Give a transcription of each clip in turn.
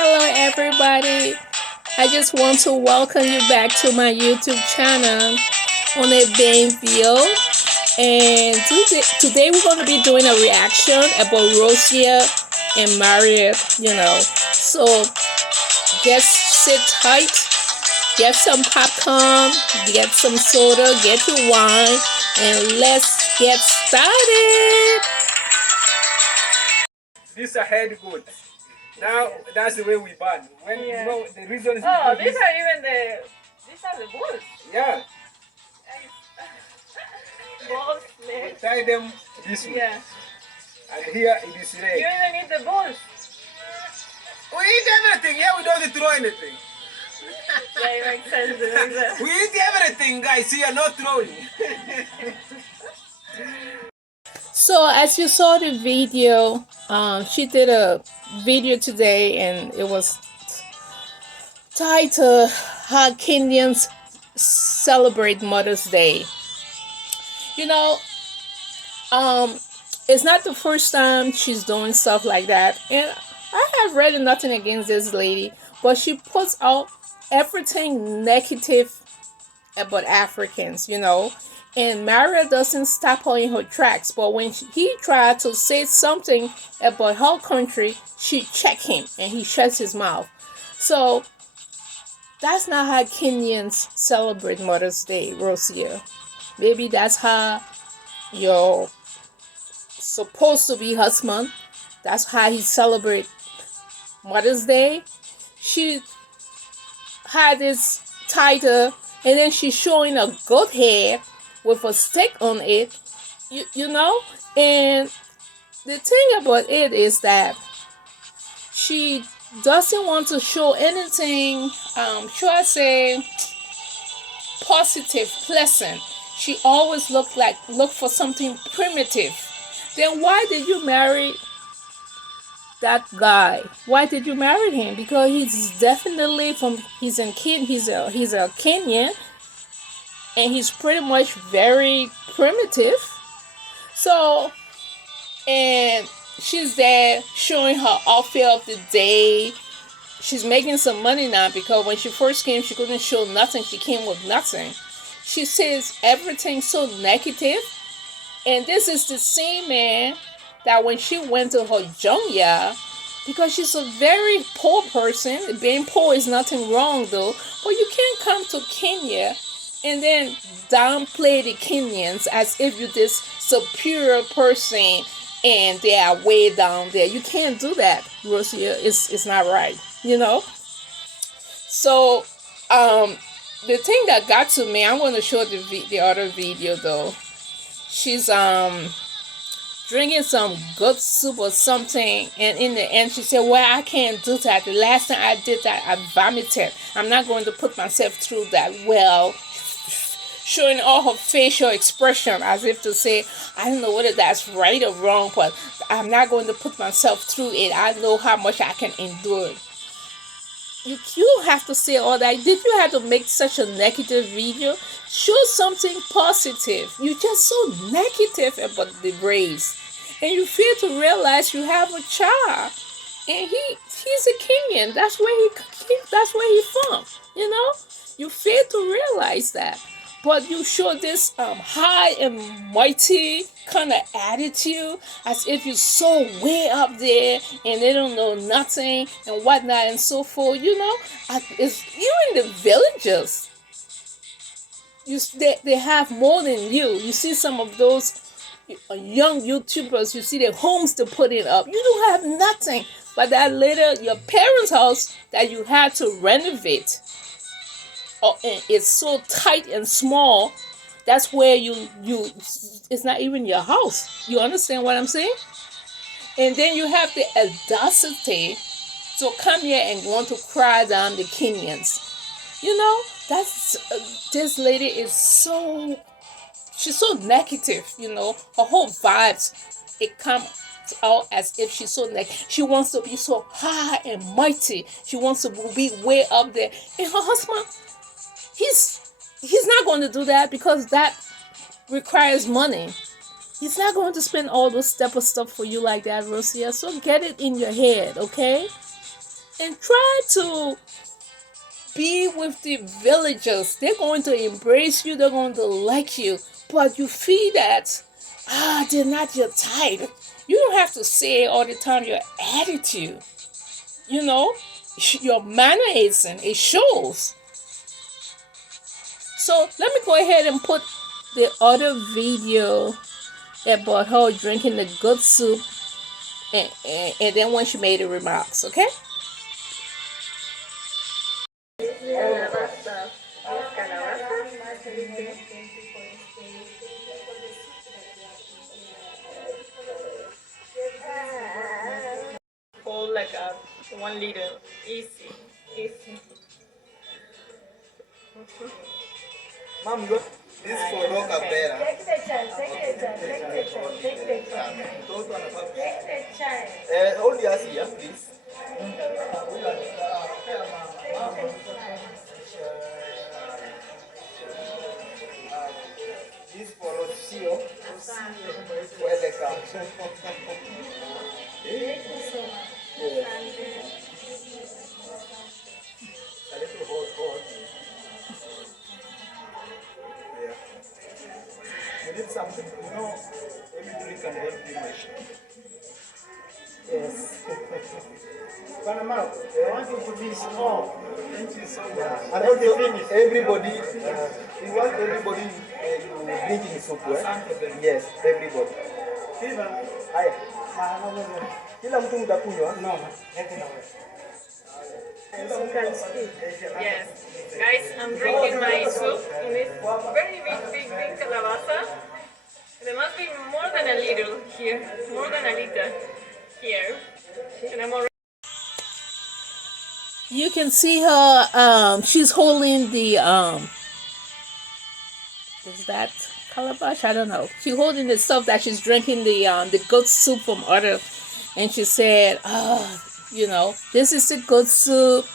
Hello everybody. I just want to welcome you back to my YouTube channel on a Bane view. And today we're going to be doing a reaction about Rosia and Marwa, So just sit tight, get some popcorn, get some soda, get your wine, and let's get started. This is a head goat. Now that's the way we burn. When you know the reason is Oh, because these are the bulls. yeah, Bulls, we legs. tie them this way. Yeah. And here it is You red. even eat the bulls. We eat everything. Yeah, we don't throw anything. Yeah, it makes sense. It makes sense. We eat everything, guys. Here, not throwing. So as you saw the video, she did a video today and it was titled How Kenyans Celebrate Mother's Day. You know, it's not the first time she's doing stuff like that. And I have read nothing against this lady, but she puts out everything negative about Africans, And Marwa doesn't stop her in her tracks, but when he tried to say something about her country, she checked him and he shuts his mouth. So that's not how Kenyans celebrate Mother's Day, Rosia. Maybe that's how your supposed to be husband. That's how he celebrate Mother's Day. She had this title, and then she's showing a goat head with a stick on it, and the thing about it is that she doesn't want to show anything, should I say, positive, pleasant. She always look for something primitive. Then why did you marry that guy? Why did you marry him? Because he's definitely he's a Kenyan, and he's pretty much very primitive. So, and she's there showing her outfit of the day. She's making some money now because when she first came, she couldn't show nothing. She came with nothing. She says everything so negative. And this is the same man that when she went to her Jonya, because she's a very poor person. Being poor is nothing wrong though. But you can't come to Kenya and then downplay the Kenyans as if you're this superior person and they are way down there. You can't do that, Rosia. It's not right, So, the thing that got to me, I'm going to show the other video though. She's drinking some good soup or something, and in the end she said, well, I can't do that. The last time I did that, I vomited. I'm not going to put myself through that. Well, showing all her facial expression as if to say, I don't know whether that's right or wrong, but I'm not going to put myself through it. I know how much I can endure. You don't have to say all that. Did you have to make such a negative video? Show something positive. You're just so negative about the race, and you fail to realize you have a child, and he's a Kenyan. That's where he's from. You fail to realize that. But you show this high and mighty kind of attitude as if you're so way up there and they don't know nothing and whatnot and so forth. It's you in the villages. They have more than you. You see some of those young YouTubers, you see their homes to put it up. You don't have nothing but that little, your parents' house that you had to renovate. Oh, and it's so tight and small. That's where it's not even your house. You understand what I'm saying? And then you have the audacity to come here and want to cry down the Kenyans. This lady is she's so negative, her whole vibes, it comes out as if she's so negative. She wants to be so high and mighty. She wants to be way up there. And her husband, he's not going to do that because that requires money. He's not going to spend all those step of stuff for you like that, Rosia. So get it in your head, okay? and try to be with the villagers. They're going to embrace you, they're going to like you. But you feel that, they're not your type. You don't have to say all the time your attitude. You know, your mannerism, it shows. So let me go ahead and put the other video about her drinking the good soup and then when she made the remarks, okay? Hold like a 1 liter. Easy. Easy. Mom, you got this is for local better. Take the chance. Take the chance. Take the chance. Take the chance. Take the chance. Hold the here, please. This for Rocio. Welcome. A little hot. Yeah. You need something, every drink can help you measure. Yes. Panama, I want you to put this on. Thank you so much. Yeah. And everybody, you want everybody drinking soup, right? Yes, everybody. Haya. Kila mtu mtakunywa? No. Yes. Guys, I'm drinking my soup in this very big calabaza. There must be more than a liter here. More than a liter here. And I'm already. You can see her, she's holding the, is that calabash? I don't know. She's holding the stuff that she's drinking, the good soup from other, and she said, this is the good soup.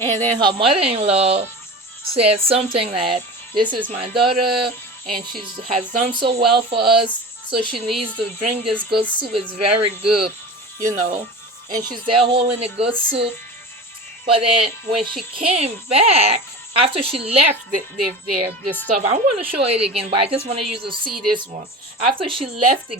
And then her mother-in-law said something that this is my daughter and she has done so well for us, so she needs to drink this good soup. It's very good, and she's there holding the good soup. But then when she came back, after she left the stuff, I'm going to show it again, but I just want you to see this one. After she left the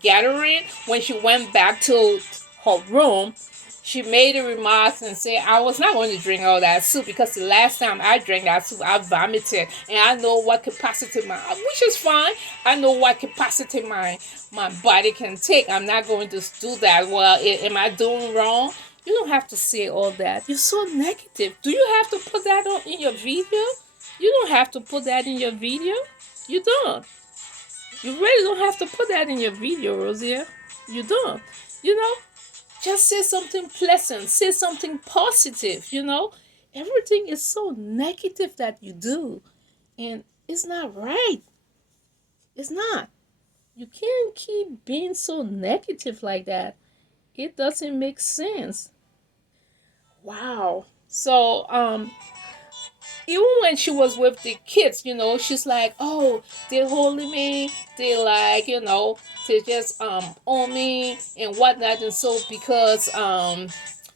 gathering, when she went back to her room, she made a remark and said, I was not going to drink all that soup because the last time I drank that soup, I vomited. And I know what capacity which is fine. I know what capacity my body can take. I'm not going to do that. Well, am I doing wrong? You don't have to say all that. You're so negative. Do you have to put that in your video? You don't have to put that in your video. You don't. You really don't have to put that in your video, Rosia. You don't. Just say something pleasant. Say something positive, Everything is so negative that you do. And it's not right. It's not. You can't keep being so negative like that. It doesn't make sense. Wow. So, even when she was with the kids, she's like, oh, they're holding me. They like, they just own me and whatnot. And so because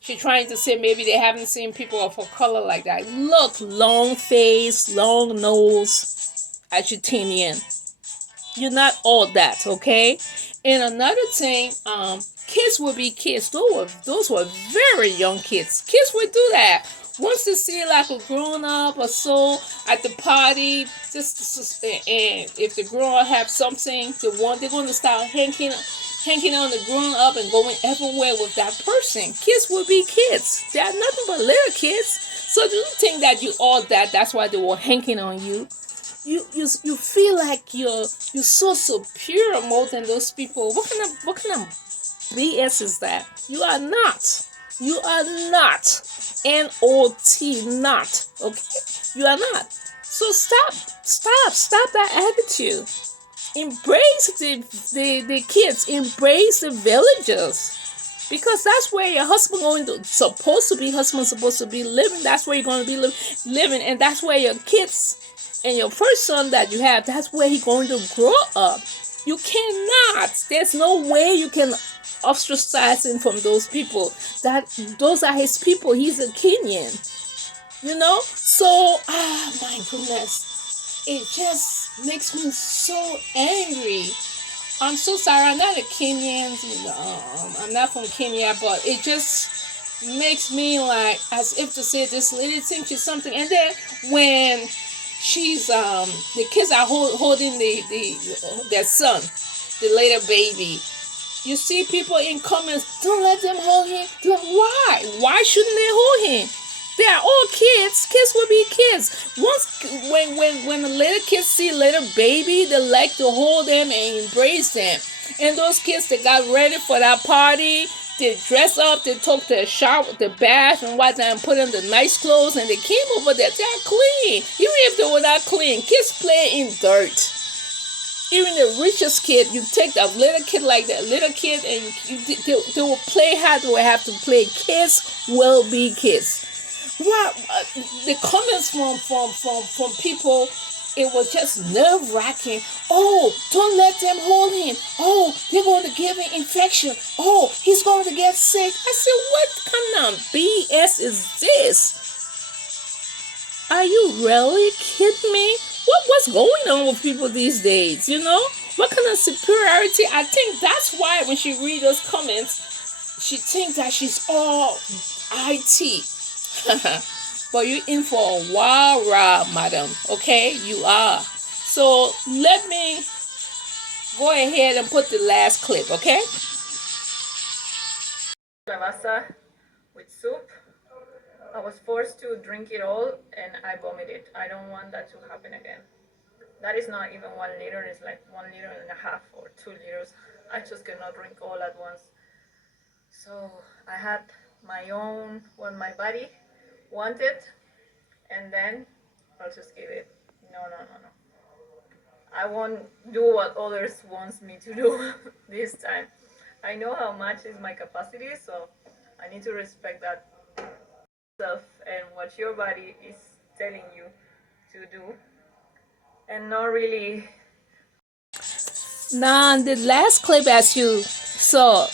she's trying to say maybe they haven't seen people of her color like that. Look, long face, long nose, Argentinian. You're not all that, okay? And another thing, kids will be kids. Those were very young kids. Kids would do that. Once they see like a grown up or so at the party, and if the grown up have something to want, they're going to start hanging on the grown up and going everywhere with that person. Kids will be kids. They are nothing but little kids. So do you think that you all that? That's why they were hanging on you. You feel like you're so superior more than those people. What kind of BS is that? You are not. You are not. N-O-T, not. Okay? You are not. So stop that attitude. Embrace the kids. Embrace the villagers. Because that's where your husband's supposed to be living. That's where you're going to be living. And that's where your kids and your first son that you have, that's where he's going to grow up. You cannot. There's no way you can ostracizing from those people. That those are his people. He's a Kenyan, you know. So my goodness, it just makes me so angry. I'm so sorry. I'm not a Kenyan. I'm not from Kenya, but it just makes me like as if to say this lady thinks she's something. And then when she's the kids are holding their son, the little baby. You see people in comments, don't let them hold him. Why? Why shouldn't they hold him? They are all kids. Kids will be kids. Once when the little kids see a little baby, they like to hold them and embrace them. And those kids that got ready for that party, they dress up, they took their shower, the bath, and whatnot, and put on the nice clothes, and they came over there. They are clean. Even if they were not clean, kids play in dirt. Even the richest kid, you take that little kid like that little kid, and they will play how they will have to play. Kids will be kids. Wow, the comments from people, it was just nerve wracking. Oh, don't let them hold him. Oh, they're going to give him infection. Oh, he's going to get sick. I said, what kind of BS is this? Are you really kidding me? What's going on with people these days? You know, what kind of superiority? I think that's why when she read those comments, she thinks that she's all IT. But you're in for a wild ride, madam. Okay, you are. So let me go ahead and put the last clip. Okay. Calabaza with soup. I was forced to drink it all and I vomited. I don't want that to happen again. That is not even 1 liter, it's like 1.5 liters or 2 liters. I just cannot drink all at once. So I had my own, what my body wanted, and then I'll just give it. No. I won't do what others wants me to do this time. I know how much is my capacity, so I need to respect that stuff and what your body is telling you to do, and not really. Now, the last clip, as you saw,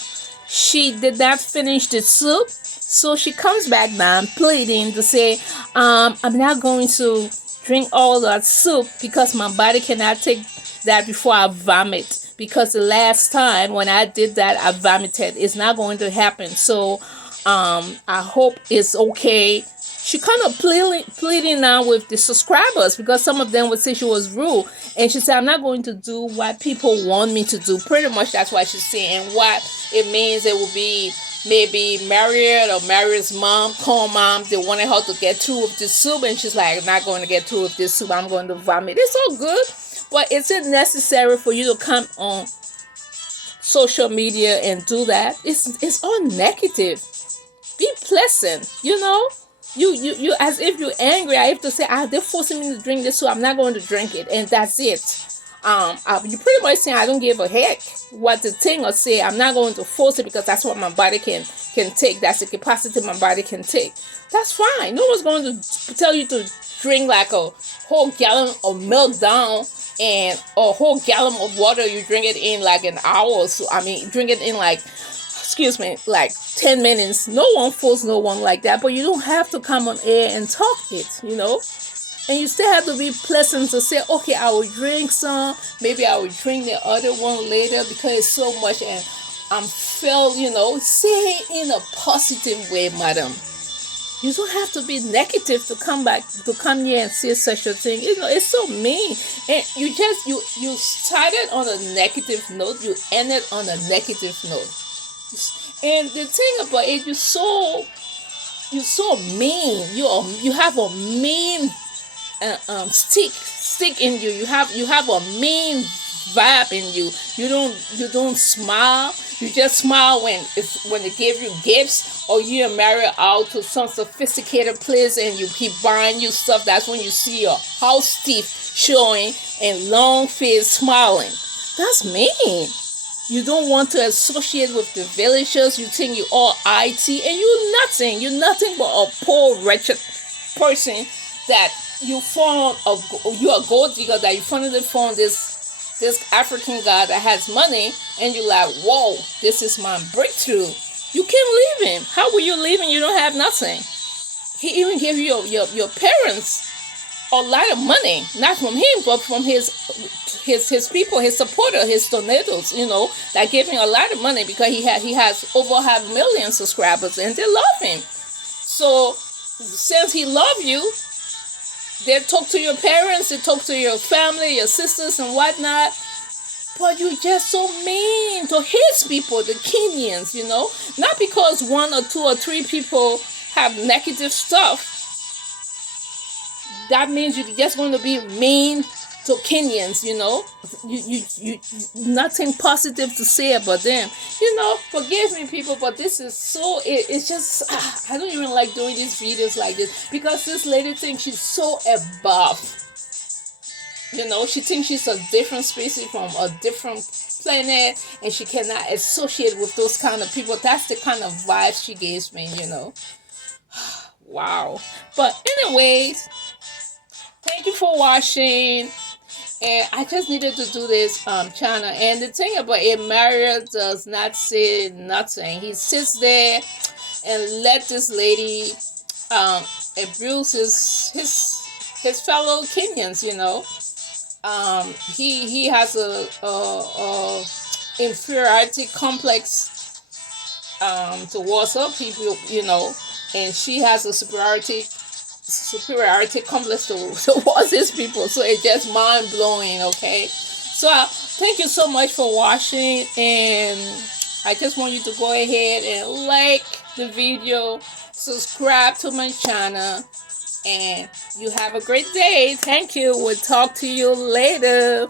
she did not finish the soup, so she comes back now pleading to say, I'm not going to drink all that soup because my body cannot take that before I vomit. Because the last time when I did that, I vomited. It's not going to happen. So I hope it's okay. She kind of pleading now with the subscribers because some of them would say she was rude. And she said, I'm not going to do what people want me to do. Pretty much that's what she's saying. And what it means, it will be maybe Marriott or Marriott's mom, co-mom, they wanted her to get through with the soup. And she's like, I'm not going to get through with this soup. I'm going to vomit. It's all good. But is it necessary for you to come on social media and do that? It's all negative. Be pleasant, you know. You as if you're angry. I have to say, they're forcing me to drink this, so I'm not going to drink it, and that's it. You pretty much saying I don't give a heck what the thing or say. I'm not going to force it because that's what my body can take. That's the capacity my body can take. That's fine. No one's going to tell you to drink like a whole gallon of milk down and a whole gallon of water. You drink it in like an hour or so. I mean, drink it in like, like 10 minutes. No one force no one like that, but you don't have to come on air and talk it, you know. And you still have to be pleasant to say, okay, I will drink some. Maybe I will drink the other one later because it's so much and I'm filled, you know. Say it in a positive way, madam. You don't have to be negative to come here and say such a thing. You know, it's so mean. And you started on a negative note, you ended on a negative note. And the thing about it, you're so mean. You have a mean stick in you. You have a mean vibe in you. You don't smile. You just smile when they give you gifts or you are married out to some sophisticated place and you keep buying you stuff. That's when you see your house teeth showing and long face smiling. That's mean. You don't want to associate with the villagers. You think you're all IT and you're nothing. You're nothing but a poor, wretched person that you are a gold digger, that you finally found this this African guy that has money, and you're like, whoa, this is my breakthrough. You can't leave him. How will you leave him? You don't have nothing. He even gave you your parents a lot of money, not from him, but from his people, his supporter, his donations, that gave him a lot of money because he has over 500,000 subscribers and they love him. So since he loves you, they talk to your parents, they talk to your family, your sisters and whatnot. But you're just so mean to his people, the Kenyans, Not because 1 or 2 or 3 people have negative stuff. That means you're just going to be mean to Kenyans, You nothing positive to say about them. Forgive me, people, but this is so, it's just, I don't even like doing these videos like this because this lady thinks she's so above. She thinks she's a different species from a different planet and she cannot associate with those kind of people. That's the kind of vibe she gives me, Wow. But anyways, thank you for watching. And I just needed to do this channel. And the thing about it, Mario does not say nothing. He sits there and let this lady abuse his fellow Kenyans, He has a inferiority complex towards her people, and she has a superiority complex towards his people. So it's just mind-blowing, okay? So thank you so much for watching, and I just want you to go ahead and like the video, subscribe to my channel, and you have a great day. Thank you. We'll talk to you later.